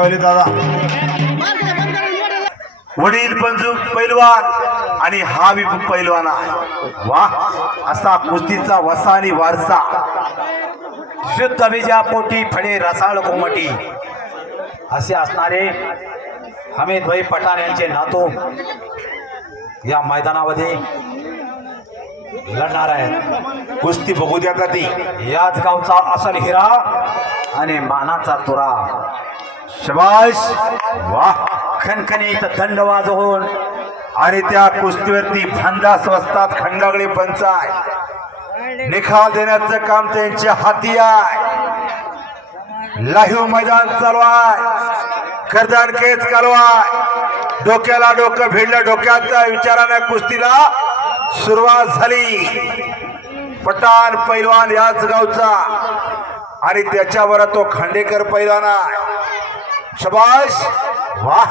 शिवाजी दादा. वडील पंजू पैलवान आणि हा बी पैलवान वा असा कुस्तीचा वसा आणि वारसा. शुद्ध बीजा पोटी फळे रसाळ कोमटी असे असणारे हमीद भाई पठाण यांचे नातू या मैदानामध्ये लढणार आहेत. कुस्ती बघू द्या का ती याच गावचा असल हिरा आणि मानाचा तुरा. शबाश वा खणखणीचा थंड वाज वाजवून आणि त्या कुस्तीवरती भांडा स्वस्तात खंडागळे पंचाय. निखाल देण्याचं काम त्यांच्या हाती आहे. लाहीव मैदान चालू आहे करदान केस चालू आहे डोक्याला डोकं भिडलं डोक्याच्या विचारानं कुस्तीला सुरुवात झाली. पठाण पैलवान याच गावचा. आणि त्याच्यावर तो खांडेकर पैलवान आहे. शबाश वा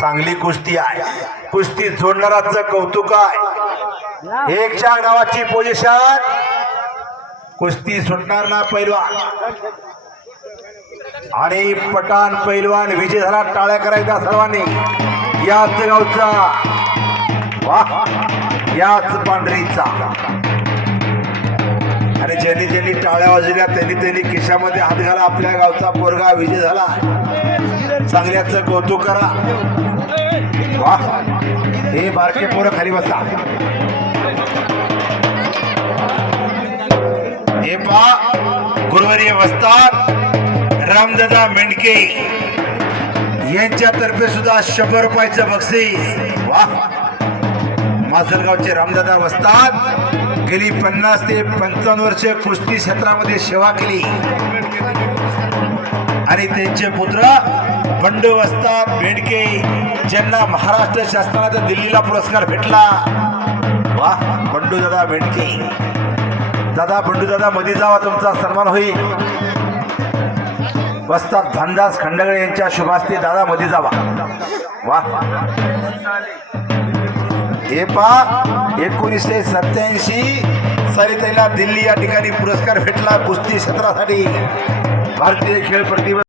चांगली कुस्ती आहे. कुस्ती जोडणाराचं कौतुक आहे. एक चार नावाची पोझिशन. कुस्ती सुटणार ना पैलवान. आणि पठाण पैलवान विजय झाला टाळ्या करायचा सर्वांनी. याच गावचा. वा याच पांढरीचा. आणि ज्यांनी ज्यांनी टाळ्या वाजल्या त्यांनी त्यांनी खिशामध्ये हात घाला. आपल्या गावचा पोरगा विजय झाला. चांगल्याचं कौतुक करा. वा. हे बारके पोरं खाली बसा. हे पा गुरुवारी बसतात रामदादा मेंढके. यांच्यातर्फे सुद्धा शंभर रुपयाचं बक्षीस. वा. माजलगावचे रामदादा वस्तात गेली पन्नास ते पंचावन्न वर्ष कुस्ती क्षेत्रामध्ये सेवा केली. आणि त्यांचे पुत्र बंडू वस्तात बेडके ज्यांना महाराष्ट्र शासनाचा दिल्लीला पुरस्कार भेटला. वा बंडू दादा बेडके. दादा बंडू दादा मध्ये जावा तुमचा सन्मान होईल. वस्ताद भानदास खंडगळे यांच्या शुभास्ते दादा मध्ये जावा. वा. हे पा एकोणीसशे सत्याऐंशी साली त्यांना दिल्ली या ठिकाणी पुरस्कार भेटला कुस्ती क्षेत्रासाठी. भारतीय खेळ प्रतिबंध